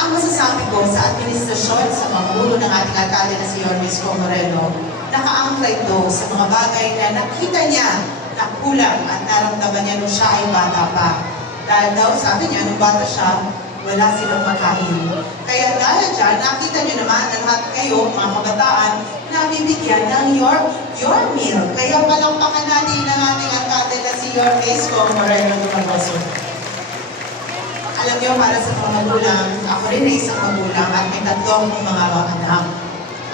ang masasabi ko sa administrasyon, sa mamulo ng ating alkalde na si Yorme Isko Moreno, nakaangkla ito sa mga bagay na nakita niya na kulang at naramdaman niya nung siya ay bata pa. Dahil daw, sabi niya, nung bata siya, wala silang makain. Kaya dahil dyan, nakita niyo naman na lahat kayo, mga kabataan, nabibigyan ng your meal. Kaya palangpakan natin ang ating alkalde na si Yorme Isko Moreno Dumagoso. Alam niyo, para sa mga magulang, ako rin ay isang magulang at may tatlong mga anak.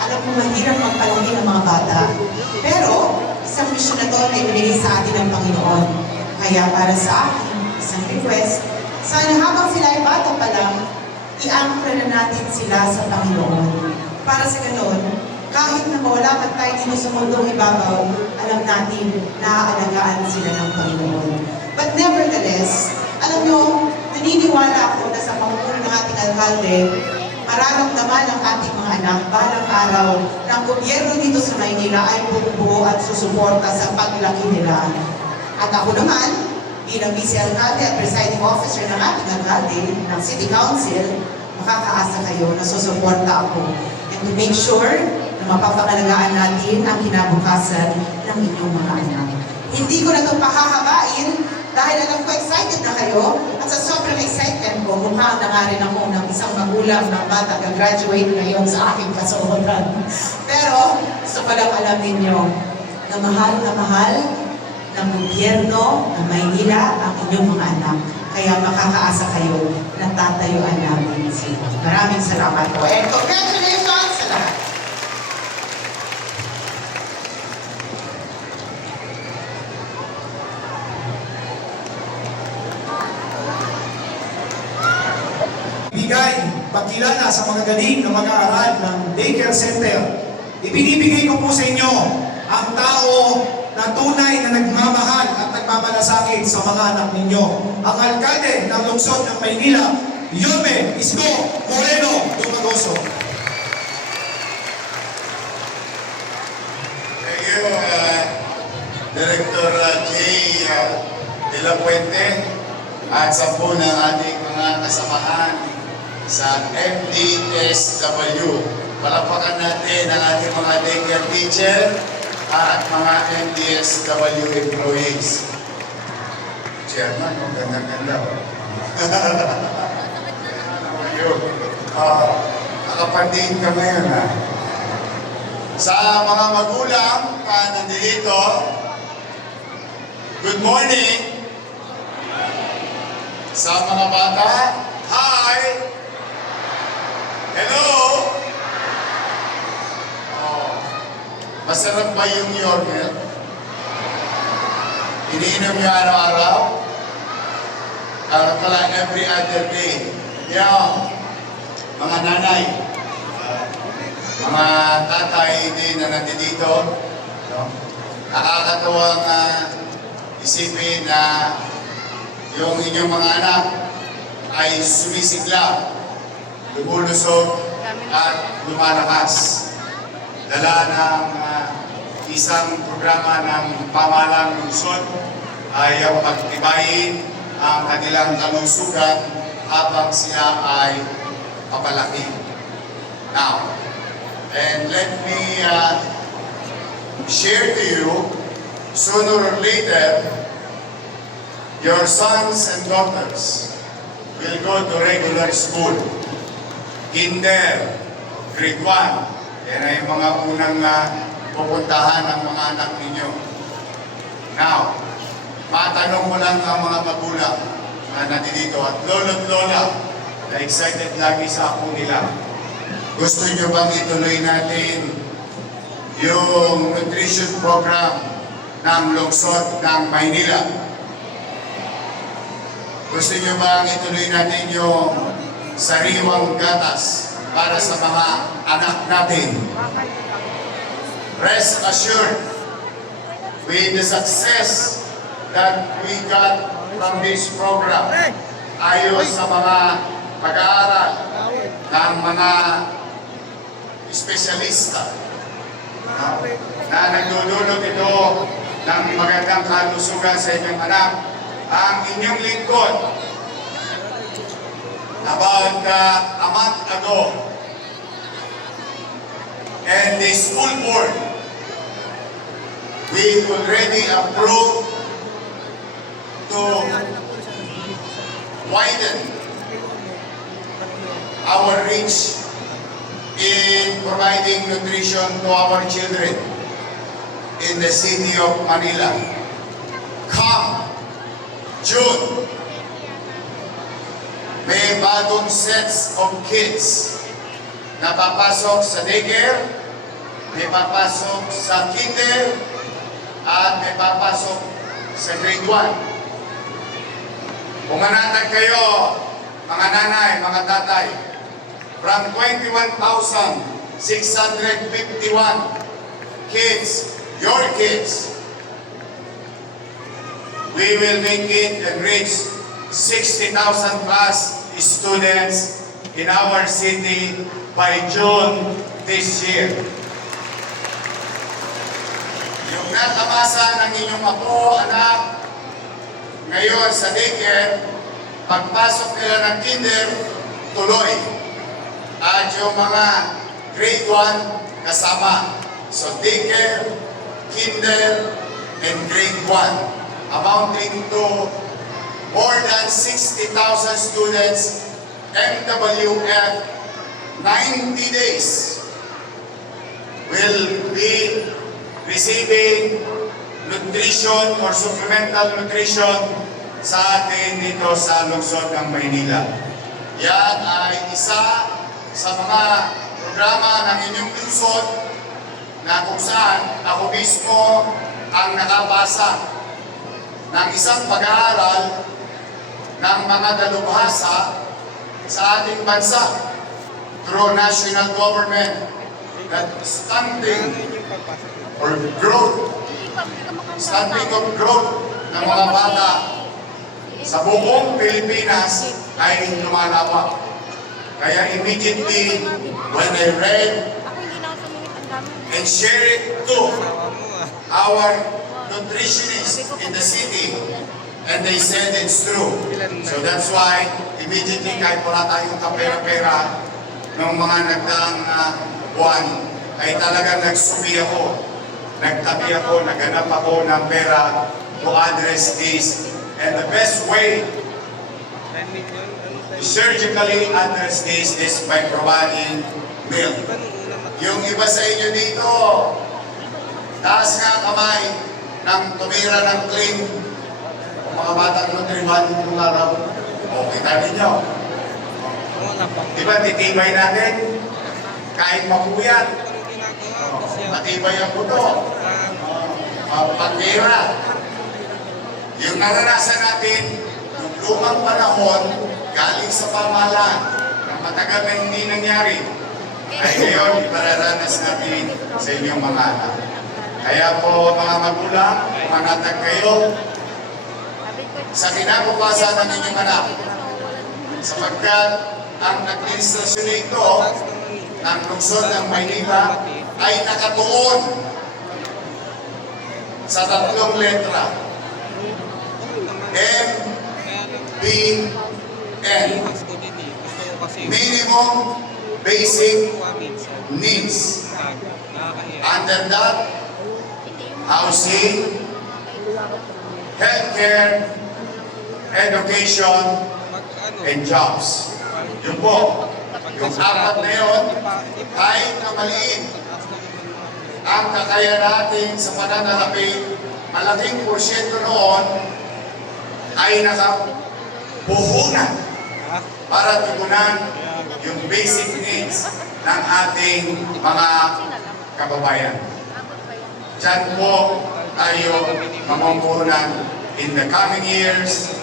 Alam mo, mahirap magpalaki ng mga bata. Pero, isang misyon na ito ay binigay sa atin ng Panginoon. Kaya para sa akin, isang request, sana habang sila ay bata pa lang, i-anchor na natin sila sa Panginoon. Para sa ganon, kahit na mawala man tayo dito sa mundong ibabaw, alam natin na aalagaan sila ng Panginoon. But nevertheless, alam nyo, naniniwala ako na sa pamumuno ng ating alkalde, mararamdaman ng ating mga anak balang araw na ang gobyerno dito sa Maynila ay bubuo at susuporta sa paglaki nila. At ako naman, bilang vice-alkalde at presiding officer ng ating alkalde ng City Council, makakaasa kayo na susuporta ako. And to make sure na mapapangalagaan natin ang kinabukasan ng inyong mga anak. Hindi ko na ito pahahabain dahil alam ko excited na kayo at sa sobrang excitement ko, mukhang na nga rin ako ng isang magulang ng bata gagraduate ngayon sa aking kasuotan. Pero gusto ko lang alamin nyo na mahal ng gobyerno ng Maynila ang inyong mga anak. Kaya makakaasa kayo na tatayuan namin sila. Maraming salamat po. And congratulations sa lahat. Bigay pagkilala sa mga galing na mag-aaral ng daycare center. Ibinibigay ko po sa inyo ang tao na tunay na nagmamahal at nagmamalasakit sa mga anak ninyo. Ang alkalde ng lungsod ng Maynila, Yorme Isko Moreno Dumagoso. Thank you, Director Jay De La Puente at sa po ng ating mga kasamahan sa MDSW. Palakpakan natin ang ating mga daycare teacher at mga MDSW employees. Chairman, ang ganda-ganda. Ayun. Nakapanding ka ngayon, ha? Sa mga magulang na nandito, good morning. Sa mga bata, hi! Hello! Masarap ba yung Yorme? Iniinom niyo araw-araw? Para pala every other day. Yung mga nanay, mga tatay din na nandito, no? Nakakatuwang isipin na yung inyong mga anak ay sumisigla, lumulusog at lumalakas. Dala ng isang programa ng pamahalang lungsod ay pagtibayin ang kanilang kalusugan habang sila ay papalaki. Now, and let me share to you, sooner or later, your sons and daughters will go to regular school. Kinder, grade 1. Yan ay mga unang pupuntahan ng mga anak ninyo. Now, matanong mo lang ang mga magulang na nandito at lolo't lola na excited lagi sa apo nila. Gusto nyo bang ituloy natin yung nutrition program ng lungsod ng Maynila? Gusto nyo bang ituloy natin yung sariwang gatas para sa mga anak natin? Rest assured, with the success that we got from this program, ayon sa mga pag-aaral ng mga espesyalista na nagdudulot ito ng magandang kalusugan sa inyong anak, ang inyong lingkod about a month ago. And the school board, we already approved to widen our reach in providing nutrition to our children in the city of Manila. Come June, may bagong sets of kids na papasok sa daycare, may papasok sa kinder, at may papasok sa grade 1. Kung manatag kayo, mga nanay, mga tatay, from 21,651 kids, your kids, we will make it and reach 60,000 plus students in our city by June this year. Yung natamasa ng inyong apo, anak, ngayon sa daycare, pagpasok nila ng kinder, tuloy. At yung mga grade 1 kasama. So daycare, kinder, and grade 1, amounting to more than 60,000 students, MWF, 90 days will be receiving nutrition or supplemental nutrition sa atin dito sa lungsod ng Maynila. Yan ay isa sa mga programa ng inyong lungsod na kung saan ako mismo ang nakabasa ng isang pag-aaral ng mga dalubhasa sa ating bansa through national government that stunting or growth, stunting of growth ng mga bata sa buong Pilipinas ay lumalawak. Kaya immediately when I read and share it to our nutritionists in the city, and they said it's true. So that's why immediately kahit wala tayong kapera-pera ng mga nagdaang buwan, ay talagang nagsubi ako, nagtabi ako, naghanap ako ng pera to address this. And the best way to surgically address this is by providing milk. Yung iba sa inyo dito, taas nga kamay ng tumira ng claim. Mga batang nutriban itong araw, o kita ninyo. Diba titibay natin? Kahit mapuyat, matibay ang buto, pagkira. Yung naranasan natin, yung lumang panahon, galing sa pamahalaan, na matagal na hindi nangyari, ay ngayon ipararanas natin sa inyong mga anak. Kaya po mga magulang, manatag kayo sa kinabukasan ng inyong anak, sapagkat ang administrasyon nito ng lungsod ng Maynila ay nakatuon sa tatlong letra, MBN, Minimum Basic Needs. Under that, housing, healthcare, education, and jobs. Yun po, yung apat na yun, kahit na maliit ang kakayahan natin sa pananalapi, malaking porsyento noon ay nakapuhunan para tugunan yung basic needs ng ating mga kababayan. Diyan po tayo mamumpunan in the coming years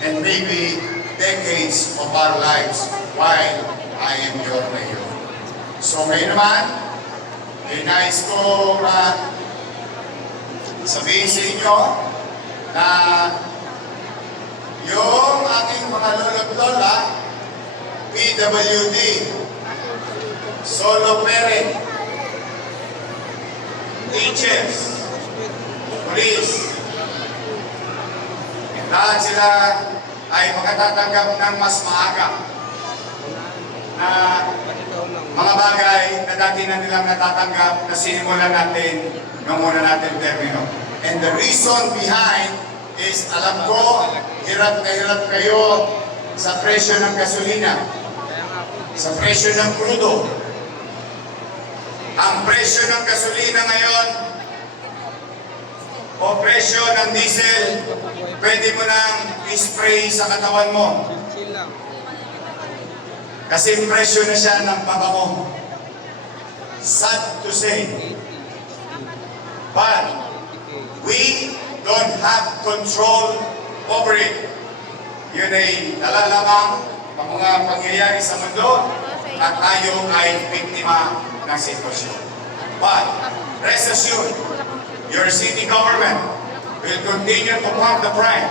and maybe decades of our lives while I am your mayor. So ngayon naman, nais ko sabihin sa inyo na yung aking mga lolo't lola, PWD, solo parent, teachers, police, lahat sila ay makatatanggap ng mas maaga na mga bagay na dati na nilang natatanggap na sinimulan natin nung una natin termino. And the reason behind is, alam ko, hirap na hirap kayo sa presyo ng gasolina, sa presyo ng crudo. Ang presyo ng gasolina ngayon o presyo ng diesel, pwede mo nang i-spray sa katawan mo. Kasi presyo na siya ng pabango. Sad to say. But we don't have control over it. Yun ay nalalamang ang mga pangyayari sa mundo at tayo ay biktima ng sitwasyon. But rest assured, your city government will continue to pump the pride,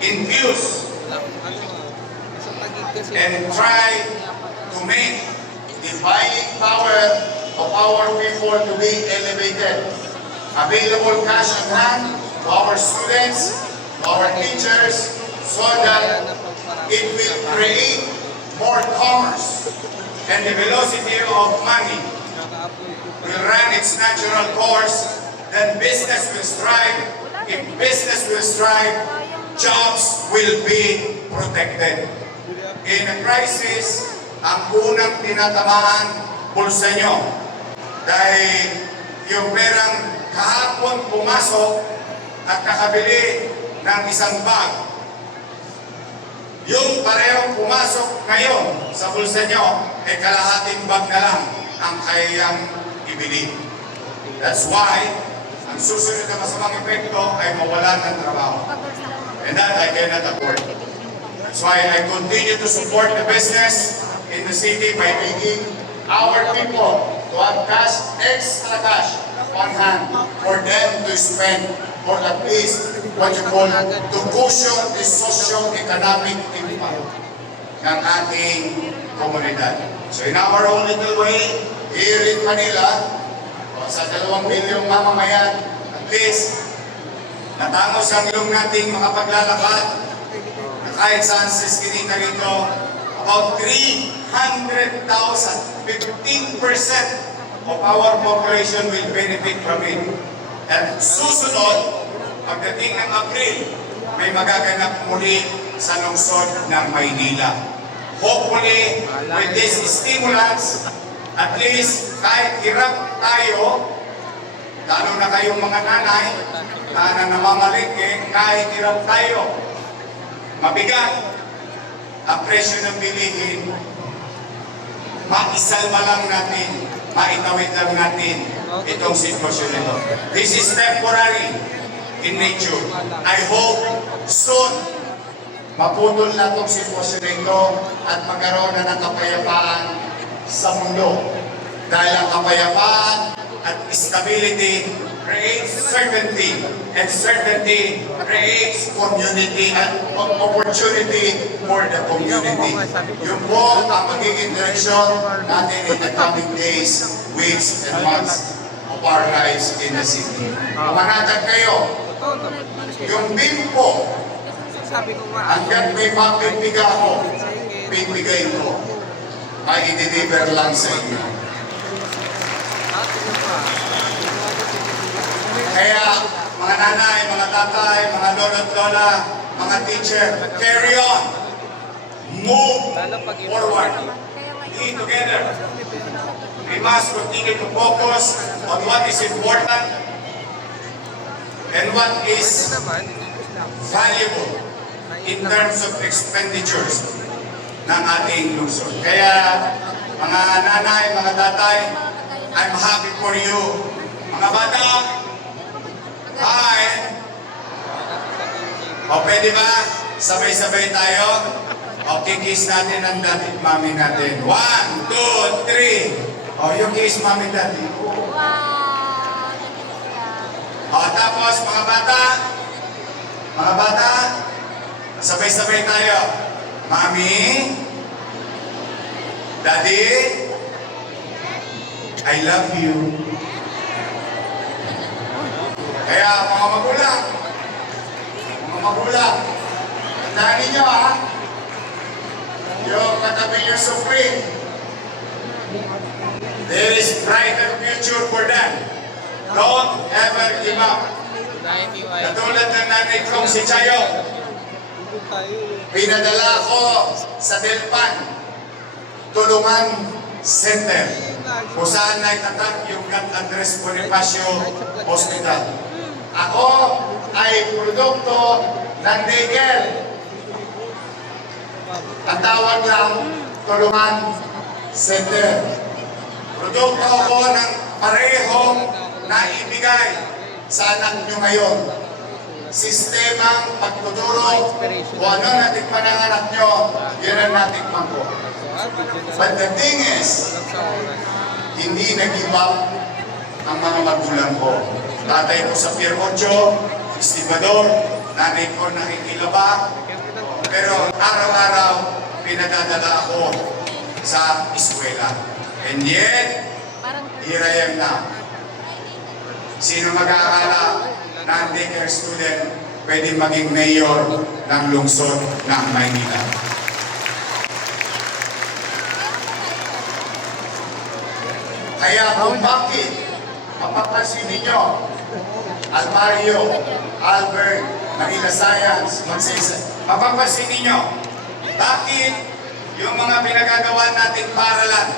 infuse, and try to make the buying power of our people to be elevated. Available cash on hand to our students, to our teachers, so that it will create more commerce and the velocity of money will run its natural course, then business will strive. If business will strive, jobs will be protected. In a crisis, ang unang tinatamaan, bulsa nyo. Dahil yung perang kahapon pumasok at kakabili ng isang bag, yung parehong pumasok ngayon sa bulsa nyo, ay kalahating bag na lang ang kayang ibili. That's why, ang susunod na masamang epekto ay mawalan ng trabaho. And that I cannot afford. That's why I continue to support the business in the city by making our people to have cash, extra cash on hand for them to spend for at least what you call to cushion the socio-economic impact ng ating komunidad. So in our own little way, here in Manila, sa 2 milyong mamamayan, at least natangos ang ilong nating makapaglalakad na kahit saan sa eskinita rito, about 300,000, 15% of our population will benefit from it. At susunod, pagdating ng April, may magaganap muli sa lungsod ng Maynila. Hopefully, with this stimulants, at least kahit hirap tayo, lalo na kayong mga nanay, na namamalingke, kahit hirap tayo, mabigat ang presyo ng bilihin, maisalba lang natin, maitawid lang natin itong sitwasyon nito. This is temporary in nature. I hope soon maputol na itong sitwasyon nito at magkaroon na ng kapayapaan sa mundo. Dahil ang kapayapaan at stability creates certainty, and certainty creates community and opportunity for the community. Yun po ang magiging direksyon natin in the coming days, weeks, and months of our lives in the city. Manatag kayo, yung bimpo, hanggang may mapipigay ako, pipigay ko, ay i-deliver lang sa inyo. Kaya, mga nanay, mga tatay, mga lolo't lola, mga teacher, carry on. Move forward. Be together. We must continue to focus on what is important and what is valuable in terms of expenditures ng ating lungsod. Kaya, mga nanay, mga tatay, I'm happy for you. Mga bata, hi! O pwede ba? Sabay-sabay tayo. O kikiss natin ang daddy at mami natin. 1, 2, 3. O yung kiss mami daddy. Wow! O tapos mga bata, sabay-sabay tayo. Mami, daddy, I love you. Kaya mga magulang, tandaan ninyo yung katabi yung Supreme. There is brighter future for them. Don't ever give up. Katulad ng nanay kong si Chayong, pinadala ko sa Delpan, Tulungan Center, kung saan naitatak yung Gat Andres Bonifacio Hospital. Ako ay produkto ng daycare. Ang tawag lang, Tulungan Center. Produkto ako ng parehong naibigay sa anak nyo ngayon. Sistemang pagtuturo, kung ano natikman ng anak nyo, yun ang natikman ko. But the thing is, hindi nag-give up ang mga magulang ko. Tatay ko sa Pier 8, estibador, nanay ko nakikilaba, pero araw-araw pinadadala ako sa eskwela. And yet, here I am now. Sino mag-aakala na ang daycare student pwede maging mayor ng lungsod ng Maynila? Kaya kung bakit mapapansin ninyo, Almario, Albert, Manila Science, mapapansin ninyo, bakit yung mga pinagagawa natin paralan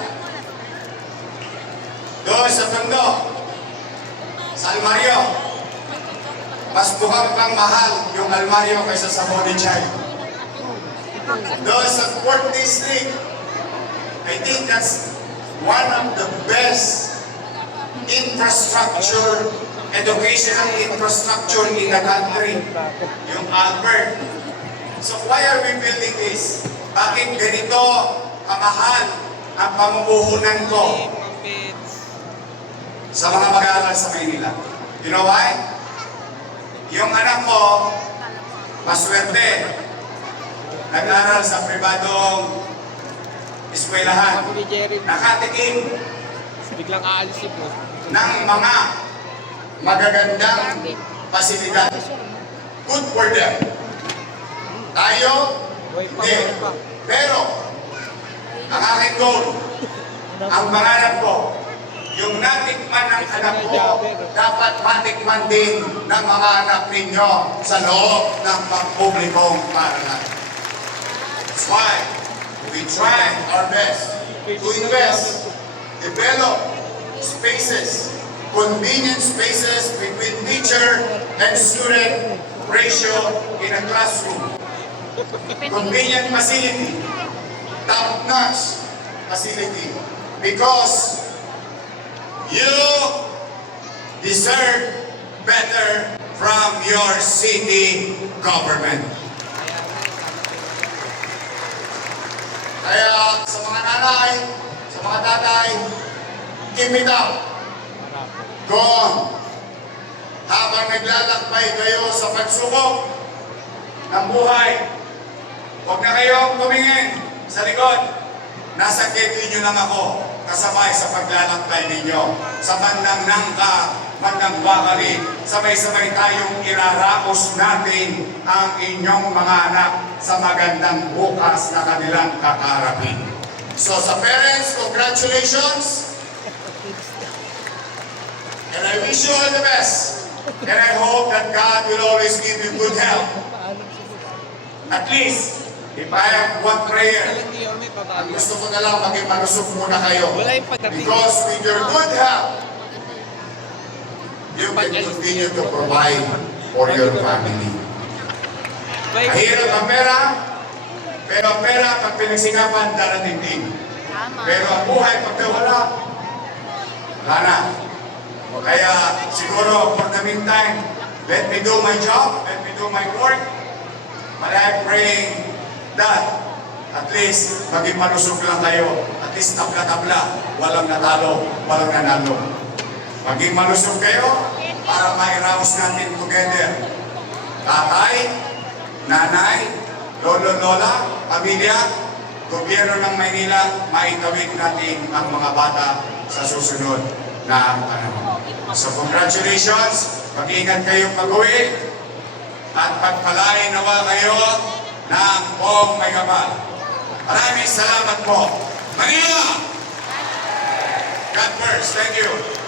doon sa Tondo, sa Almario, mas mukhang pang mahal yung Almario kaysa sa Bonichay. Doon sa 4th District, I think that's one of the best infrastructure, educational infrastructure in the country, yung Albert. So why are we building this? Bakit ganito kamahal ang pamumuhunan ko sa mga mag-aaral sa Maynila? You know why? Yung anak ko, maswerte, nag-aral sa pribadong eskwelahan, nakatikim Biglang aalis yun, bro. ng mga magagandang pasilidad. Good for them. Tayo, hindi. Pero, ang aking goal, ang pangarap ko, yung natikman ng anak ko, dapat matikman din ng mga anak ninyo sa loob ng pampublikong paralan. That's why we try our best to invest, develop spaces, convenient spaces between teacher and student ratio in a classroom. Convenient facility, top-notch facility, because you deserve better from your city government. Kaya sa mga nanay, sa mga tatay, keep it up. Go on. Habang naglalakbay kayo sa pagsubok ng buhay, huwag na kayong tumingin sa likod. Nasa gate nyo lang ako, kasabay sa paglalakbay ninyo. Sa bandang Nangka, bandang Bakari, sabay-sabay tayong iraraos natin ang inyong mga anak sa magandang bukas na kanilang kakarapin. So sa parents, congratulations! And I wish you all the best. And I hope that God will always give you good health. At least, if I have one prayer, ang gusto ko na lang maging malusog muna kayo. Because with your good health, you can continue to provide for your family. Mahirap ang pera, pero ang pera pag pinagsikapan, darating din. Pero ang buhay pag nawala, wala na. Kaya siguro for the meantime, let me do my job, let me do my work. But I'm praying that at least maging malusog lang kayo. At least tabla-tabla, walang natalo, walang nanalo. Maging malusog kayo para mairaos natin together. Tatay, nanay, lolo-lola, pamilya, gobyerno ng Maynila, maitawid natin ang mga bata sa susunod na panahon. So congratulations, mag-ingat kayo pag-uwi at pagpalain nawa kayo ng buong may kapal. Maraming salamat po. Manila! God first. Thank you.